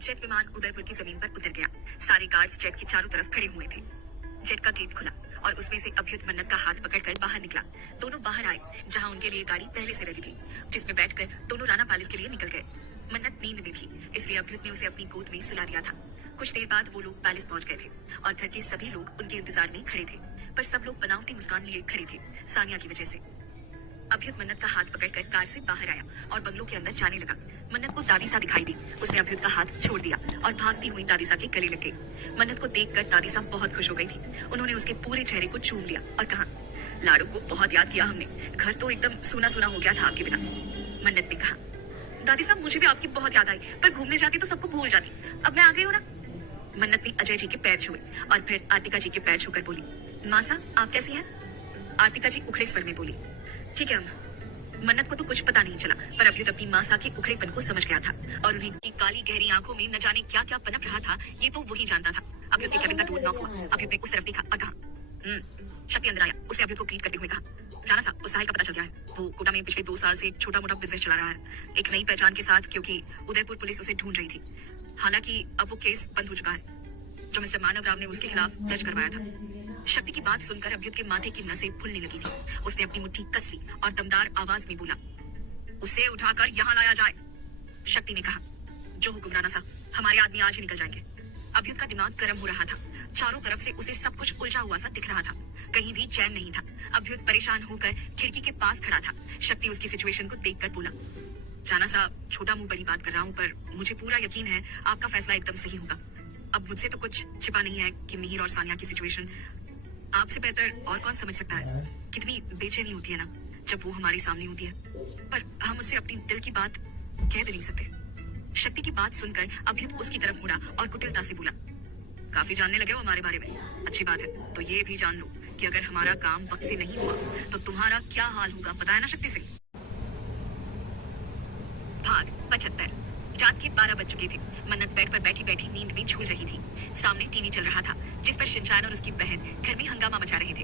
Jet विमान उदयपुर की जमीन पर उतर गया। सारे गार्ड्स जेट के चारों तरफ खड़े हुए थे। जेट का गेट खुला और उसमें से अभ्युत मन्नत का हाथ पकड़कर बाहर निकला। दोनों बाहर आए, जहां उनके लिए गाड़ी पहले से रेडी थी, जिसमें बैठकर दोनों राणा पैलेस के लिए निकल गए। मन्नत नींद में थी, इसलिए अभ्युत ने उसे अपनी गोद में सुला दिया था। कुछ देर बाद वो लोग पैलेस पहुंच गए थे और घर के सभी लोग उनके इंतजार में खड़े थे, पर सब लोग बनावटी मुस्कान लिए खड़े थे, सानिया की वजह से। अभ्युत मन्नत का हाथ पकड़कर कार से बाहर आया और बंगलों के अंदर जाने लगा। मन्नत को दादीसा दिखाई दी। उसने अभ्युत का हाथ छोड़ दिया और भागती हुई दादीसा के गले लग गई। मन्नत को देखकर दादीसा बहुत खुश हो गई थी। उन्होंने उसके पूरे चेहरे को चूम लिया और कहा, लाडो को बहुत याद किया हमने, घर तो एकदम सूना सूना हो गया था आपके बिना। मन्नत ने कहा, दादी साहब मुझे भी आपकी बहुत याद आई, पर घूमने जाती तो सबको भूल जाती। अब मैं आ गई हूँ ना। मन्नत ने अजय जी के पैर छुए और फिर आर्तिका जी के पैर छूकर बोली, माँ साहब आप कैसी हैं? आर्तिका जी उखड़े स्वर में बोली, ठीक है अम्मा। मन्नत को तो कुछ पता नहीं चला, पर अभ्युत अपनी माँ सा के उखड़ेपन को समझ गया था और उन्हें की काली गहरी आंखों में न जाने क्या क्या पनप रहा था, ये तो वही जानता था। अभ्युत के केबिन का डोर नॉक हुआ। अभ्युत ने उस तरफ देखा और कहा, शक्ति अंदर आया। उसने अभ्युत को ग्रीट करते हुए कहा, राणा साहब उस साहिल का पता चल गया है। वो कोटा में पिछले 2 साल से एक छोटा मोटा बिजनेस चला रहा है, एक नई पहचान के साथ, क्योंकि उदयपुर पुलिस उसे ढूंढ रही थी। हालांकि अब वो केस बंद हो चुका है जो मिस्टर मानव राव ने उसके खिलाफ दर्ज करवाया था। शक्ति की बात सुनकर अभ्युत के माथे की नसें फूलने लगी थी। उसने अपनी मुट्ठी कस ली और दमदार आवाज में बोला, उसे उठाकर यहाँ लाया जाए। शक्ति ने कहा, जो हुक्म राणा साहब, हमारे आदमी आज ही निकल जाएंगे। अभ्युत का दिमाग गर्म हो रहा था। चारों तरफ से उसे सब कुछ उलझा हुआ सा दिख रहा था, कहीं भी चैन नहीं था। अभ्युत परेशान होकर खिड़की के पास खड़ा था। शक्ति उसकी सिचुएशन को देखकर बोला, राणा साहब छोटा मुंह बड़ी बात कर रहा हूँ, पर मुझे पूरा यकीन है आपका फैसला एकदम सही होगा। अब मुझसे तो कुछ छिपा नहीं है कि मिहिर और सानिया की सिचुएशन आपसे बेहतर और कौन समझ सकता है। कितनी बेचैनी होती है ना जब वो हमारे सामने होती है, पर हम उससे अपनी दिल की बात कह भी नहीं सकते। शक्ति की बात सुनकर अभ्युत उसकी तरफ मुड़ा और कुटिलता से बोला, काफी जानने लगे हो हमारे बारे में, अच्छी बात है। तो ये भी जान लो कि अगर हमारा काम वक्त से नहीं हुआ तो तुम्हारा क्या हाल होगा, पता है ना शक्ति सिंह। भाग 75। रात के 12 बज चुके थे। मन्नत बेड पर बैठी बैठी नींद में झूल रही थी। सामने टीवी चल रहा था, जिस पर शिनचान और उसकी बहन घर में हंगामा मचा रहे थे।